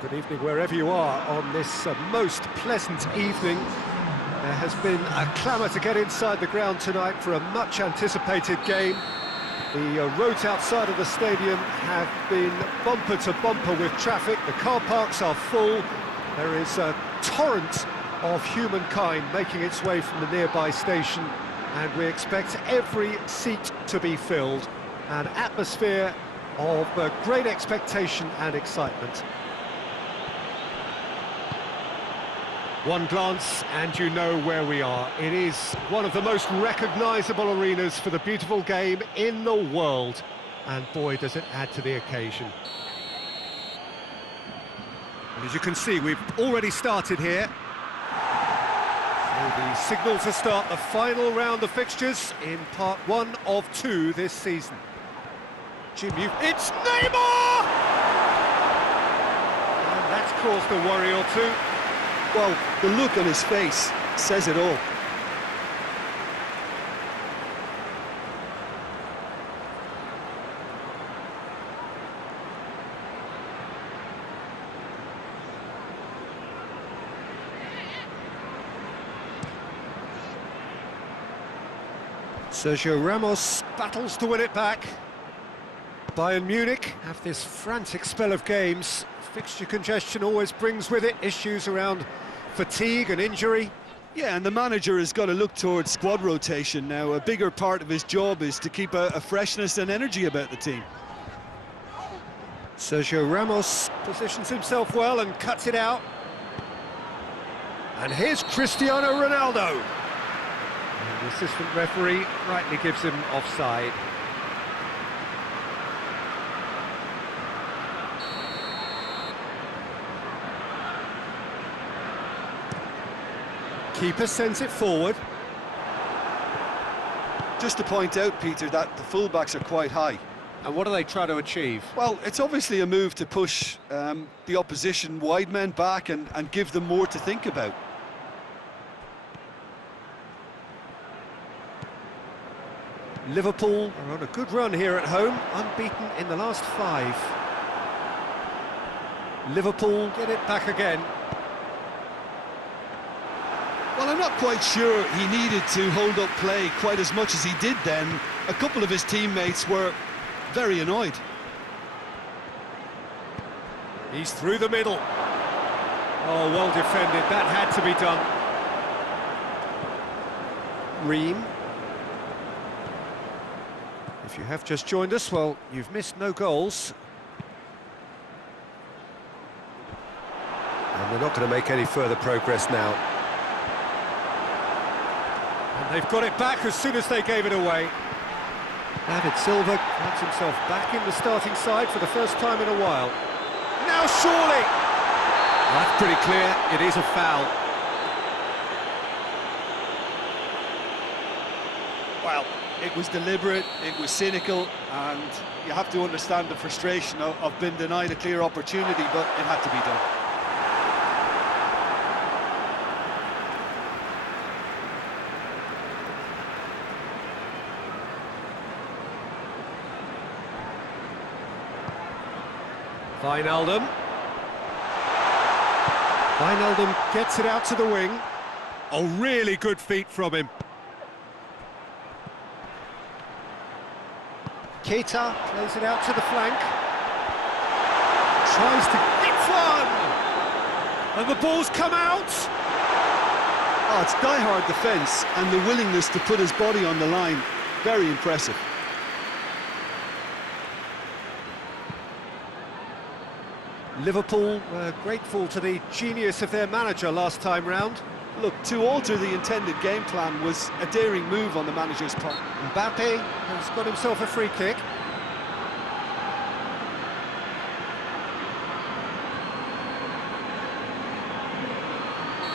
Good evening wherever you are on this most pleasant evening. There has been a clamour to get inside the ground tonight for a much-anticipated game. The roads outside of the stadium have been bumper to bumper with traffic. The car parks are full. There is a torrent of humankind making its way from the nearby station, and we expect every seat to be filled. An atmosphere of great expectation and excitement. One glance and you know where we are. It is one of the most recognisable arenas for the beautiful game in the world. And boy, does it add to the occasion. And as you can see, we've already started here. So the signal to start the final round of fixtures in part 1 of 2 this season. Jim, it's Neymar! And that's caused a worry or two. Well, the look on his face says it all. Sergio Ramos battles to win it back. Bayern Munich have this frantic spell of games. Fixture congestion always brings with it issues around fatigue and injury. Yeah, and the manager has got to look towards squad rotation now. A bigger part of his job is to keep a freshness and energy about the team. Sergio Ramos positions himself well and cuts it out. And here's Cristiano Ronaldo. And the assistant referee rightly gives him offside. Keeper sends it forward. Just to point out, Peter, that the fullbacks are quite high. And what do they try to achieve? Well, it's obviously a move to push the opposition wide men back and give them more to think about. Liverpool are on a good run here at home, unbeaten in the last 5. Liverpool get it back again. Well, I'm not quite sure he needed to hold up play quite as much as he did then. A couple of his teammates were very annoyed. He's through the middle. Oh, well defended. That had to be done. Ream. If you have just joined us, well, you've missed no goals. And they're not going to make any further progress now. And they've got it back as soon as they gave it away. David Silva finds himself back in the starting side for the first time in a while. Now surely! That's pretty clear, it is a foul. Well, it was deliberate, it was cynical, and you have to understand the frustration of being denied a clear opportunity, but it had to be done. Wijnaldum. Wijnaldum gets it out to the wing. Oh, really good feet from him. Keita plays it out to the flank. Tries to hit one! And the ball's come out! Oh, it's die-hard defence and the willingness to put his body on the line. Very impressive. Liverpool were grateful to the genius of their manager last time round. Look, to alter the intended game plan was a daring move on the manager's part. Mbappe has got himself a free kick.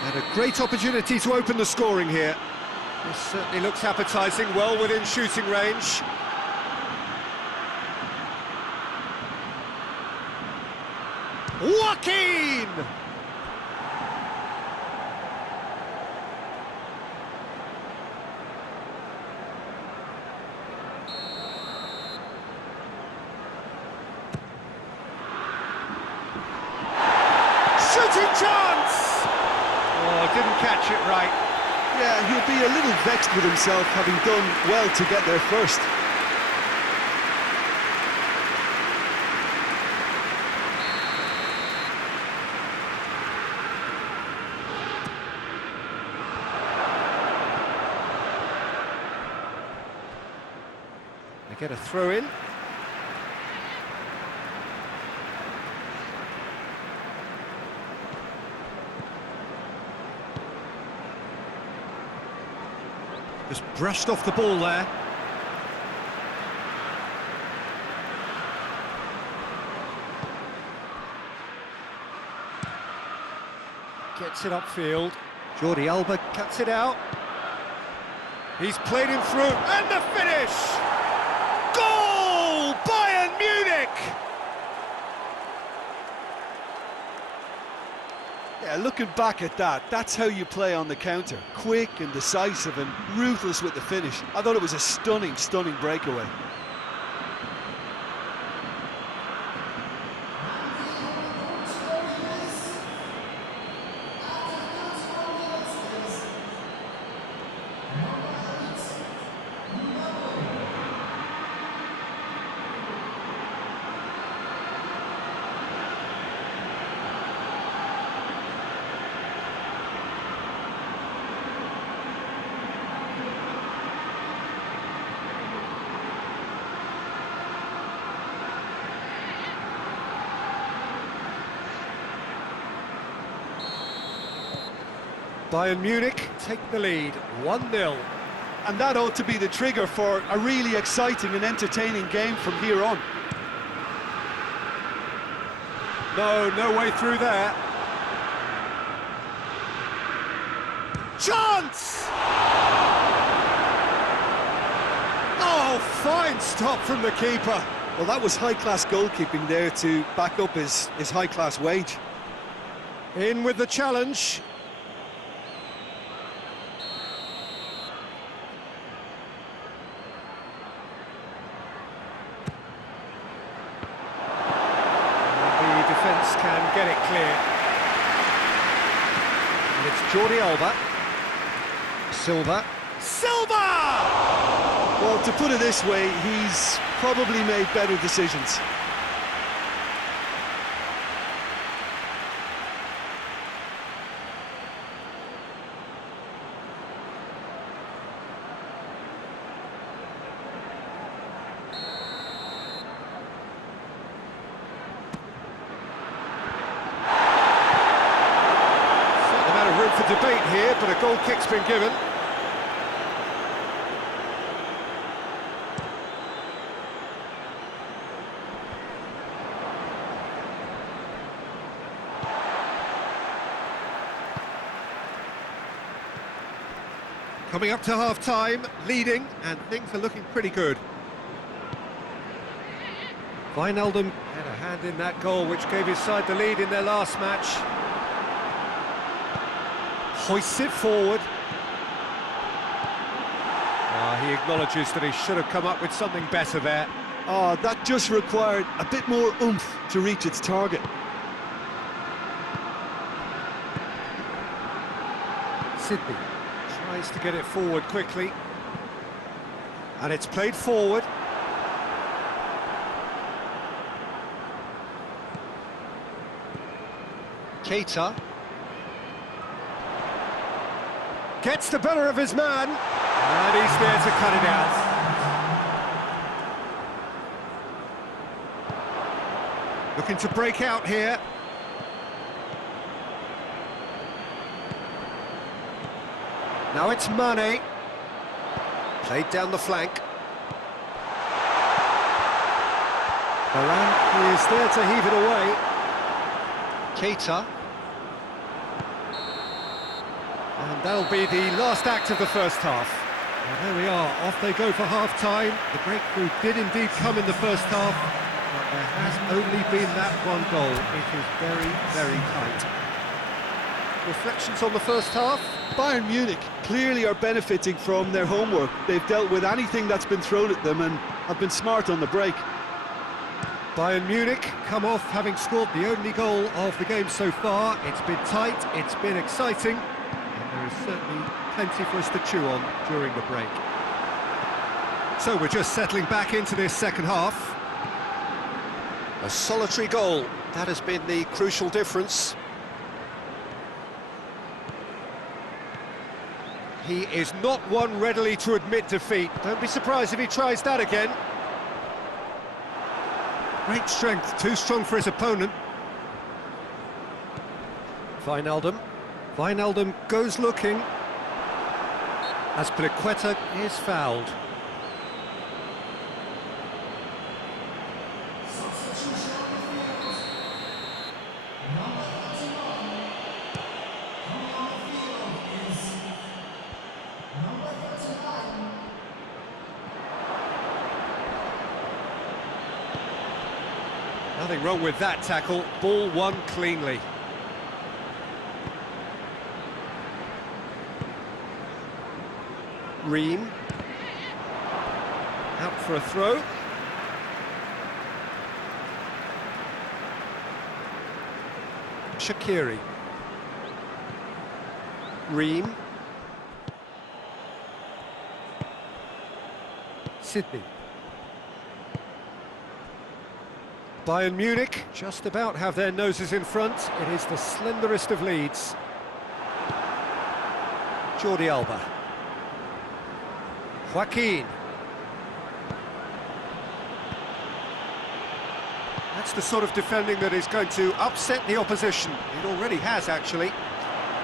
And a great opportunity to open the scoring here. This certainly looks appetising, well within shooting range. Joaquin! Chance! Oh, didn't catch it right. Yeah, he'll be a little vexed with himself, having done well to get there first. They get a throw in. Just brushed off the ball there. Gets it upfield. Jordi Alba cuts it out. He's played him through, and the finish! Goal! Bayern Munich! Yeah, looking back at that, that's how you play on the counter. Quick and decisive and ruthless with the finish. I thought it was a stunning, stunning breakaway. Bayern Munich take the lead, 1-0. And that ought to be the trigger for a really exciting and entertaining game from here on. No way through there. Chance! Oh, fine stop from the keeper. Well, that was high-class goalkeeping there to back up his high-class wage. In with the challenge. Defence can get it clear. And it's Jordi Alba. Silva! Well, to put it this way, he's probably made better decisions. For debate here, but a goal kick's been given. Coming up to half-time, leading, and things are looking pretty good. Wijnaldum had a hand in that goal, which gave his side the lead in their last match. Hoists it forward. He acknowledges that he should have come up with something better there. Oh, that just required a bit more oomph to reach its target. Sidney tries to get it forward quickly. And it's played forward. Keita. Gets the better of his man, and he's there to cut it out. Looking to break out here. Now it's Mane. Played down the flank. Varane is there to heave it away. Keita. And that'll be the last act of the first half. Well, there we are, off they go for half-time. The breakthrough did indeed come in the first half, but there has only been that one goal. It is very, very tight. Reflections on the first half? Bayern Munich clearly are benefiting from their homework. They've dealt with anything that's been thrown at them and have been smart on the break. Bayern Munich come off having scored the only goal of the game so far. It's been tight, it's been exciting, and there is certainly plenty for us to chew on during the break. So we're just settling back into this second half. A solitary goal, that has been the crucial difference. He is not one readily to admit defeat. Don't be surprised if he tries that again. Great strength, too strong for his opponent. Wijnaldum. Wijnaldum goes looking. Azpilicueta is fouled. Nothing wrong with that tackle, ball won cleanly. Ream. Out for a throw. Shaqiri. Ream. Sydney. Bayern Munich just about have their noses in front. It is the slenderest of leads. Jordi Alba. Joaquin. That's the sort of defending that is going to upset the opposition. It already has, actually.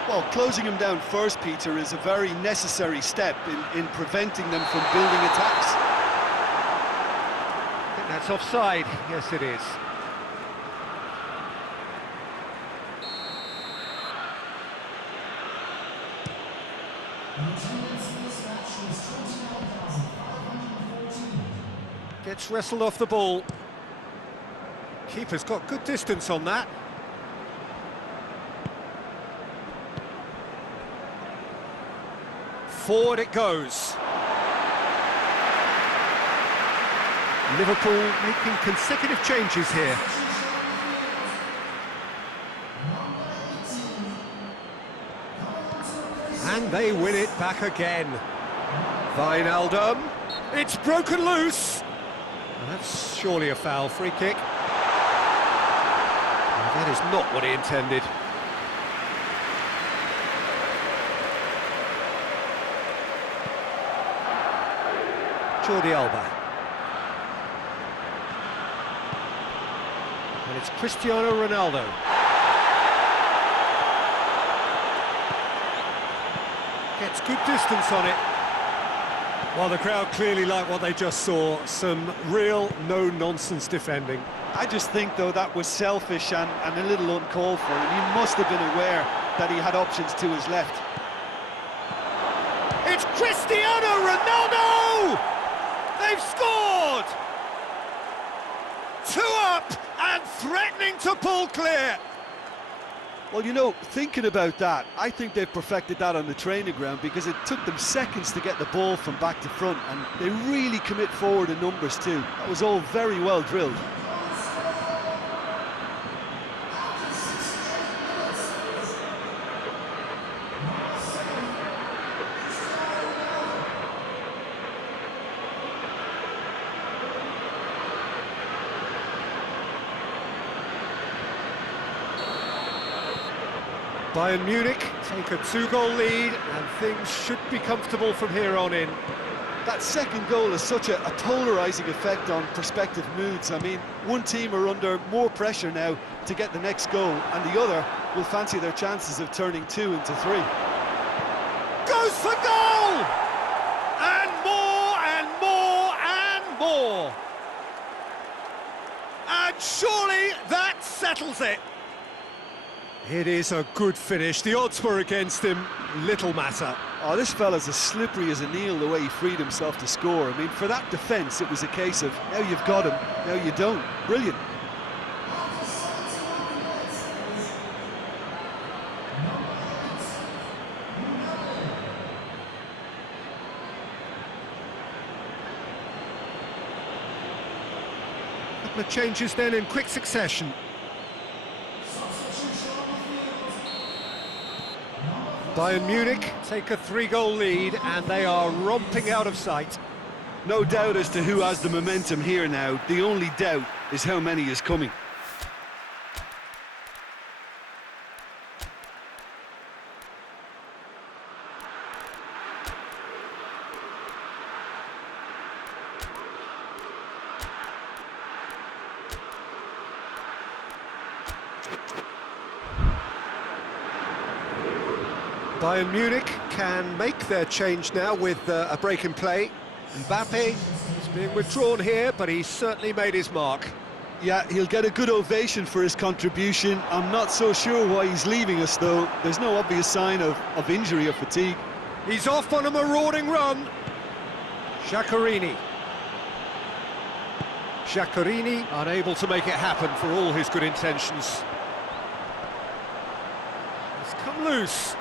Well, closing him down first, Peter, is a very necessary step in preventing them from building attacks. I think that's offside. Yes, it is. Gets wrestled off the ball. Keeper's got good distance on that. Forward it goes. Liverpool making consecutive changes here. And they win it back again. Wijnaldum. It's broken loose. That's surely a foul. Free kick. That is not what he intended. Jordi Alba. And it's Cristiano Ronaldo. Gets good distance on it. Well, the crowd clearly like what they just saw. Some real no-nonsense defending. I just think, though, that was selfish and a little uncalled for. And he must have been aware that he had options to his left. It's Cristiano Ronaldo! They've scored! 2 up and threatening to pull clear. Well, you know, thinking about that, I think they've perfected that on the training ground because it took them seconds to get the ball from back to front, and they really commit forward in numbers too. That was all very well drilled. Bayern Munich take a 2-goal lead, and things should be comfortable from here on in. That second goal has such a polarising effect on prospective moods. I mean, one team are under more pressure now to get the next goal, and the other will fancy their chances of turning 2 into 3. Goes for goal! And more, and more, and more! And surely that settles it! It is a good finish. The odds were against him. Little matter. Oh, this fella's as slippery as a Neil, the way he freed himself to score. I mean, for that defence, it was a case of, now you've got him, now you don't. Brilliant. Couple of changes then in quick succession. Bayern Munich take a 3-goal lead and they are romping out of sight. No doubt as to who has the momentum here now. The only doubt is how many is coming. Bayern Munich can make their change now with a break in play. Mbappe is being withdrawn here, but he's certainly made his mark. Yeah, he'll get a good ovation for his contribution. I'm not so sure why he's leaving us, though. There's no obvious sign of injury or fatigue. He's off on a marauding run. Giaccherini. Giaccherini unable to make it happen for all his good intentions. He's come loose.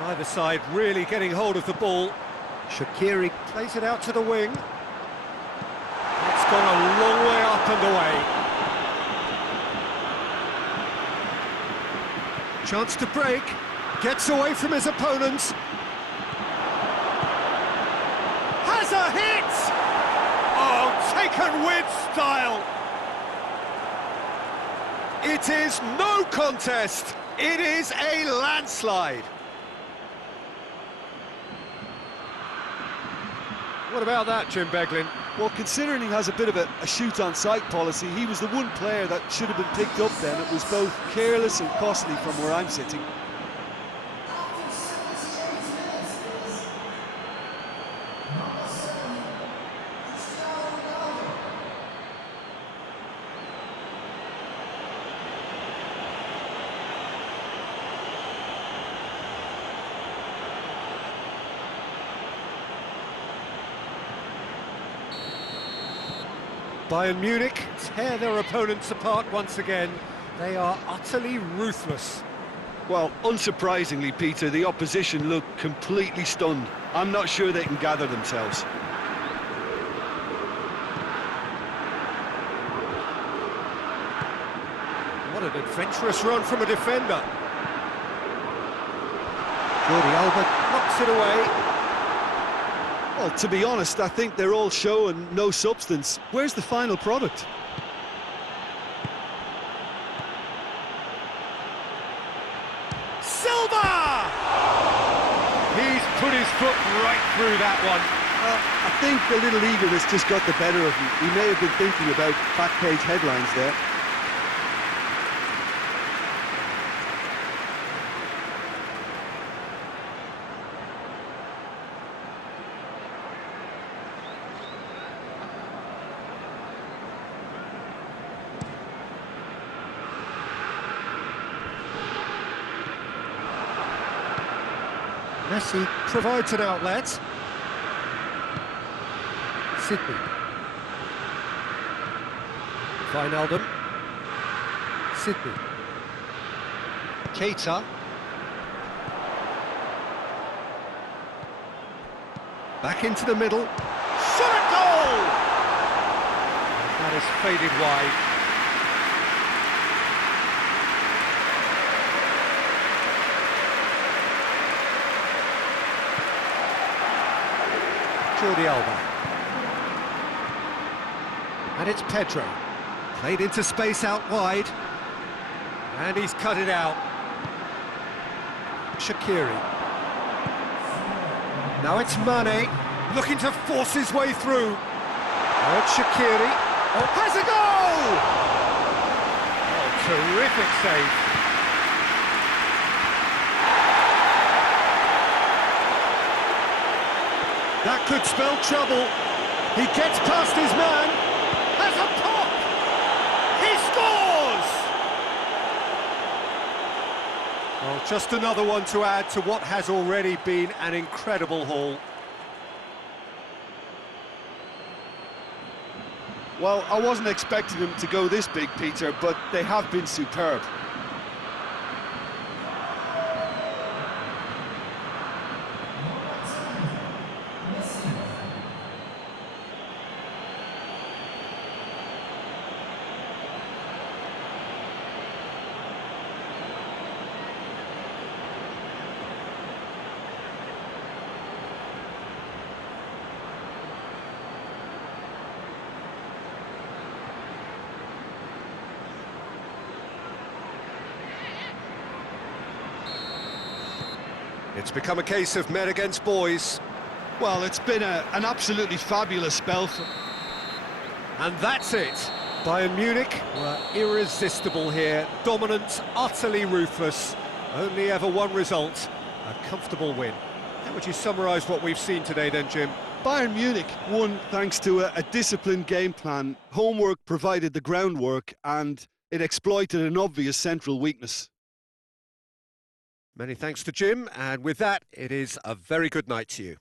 Neither side really getting hold of the ball. Shaqiri plays it out to the wing. It's gone a long way up and away. Chance to break. Gets away from his opponents. Has a hit! Oh, taken with style. It is no contest. It is a landslide. What about that, Jim Beglin? Well, considering he has a bit of a shoot-on-sight policy, he was the one player that should have been picked up then. It was both careless and costly from where I'm sitting. Bayern Munich tear their opponents apart once again. They are utterly ruthless. Well, unsurprisingly, Peter, the opposition look completely stunned. I'm not sure they can gather themselves. What an adventurous run from a defender. Jordi Alba knocks it away. Well, to be honest, I think they're all show and no substance. Where's the final product? Silva! He's put his foot right through that one. I think the little eagerness just got the better of him. He may have been thinking about back-page headlines there. Messi provides an outlet. Sydney. Wijnaldum. Sydney. Keita. Back into the middle. Shot at goal! That is faded wide. Jordi Alba. And it's Pedro. Played into space out wide. And he's cut it out. Shaqiri. Now it's Mane, looking to force his way through. Now it's Shaqiri. Oh, has a goal! Oh, terrific save. That could spell trouble. He gets past his man. Has a pop! He scores! Well, just another one to add to what has already been an incredible haul. Well, I wasn't expecting them to go this big, Peter, but they have been superb. It's become a case of men against boys. Well, it's been an absolutely fabulous spell for... And that's it. Bayern Munich were irresistible here. Dominant, utterly ruthless. Only ever one result, a comfortable win. How would you summarise what we've seen today then, Jim? Bayern Munich won thanks to a disciplined game plan. Homework provided the groundwork and it exploited an obvious central weakness. Many thanks to Jim, and with that, it is a very good night to you.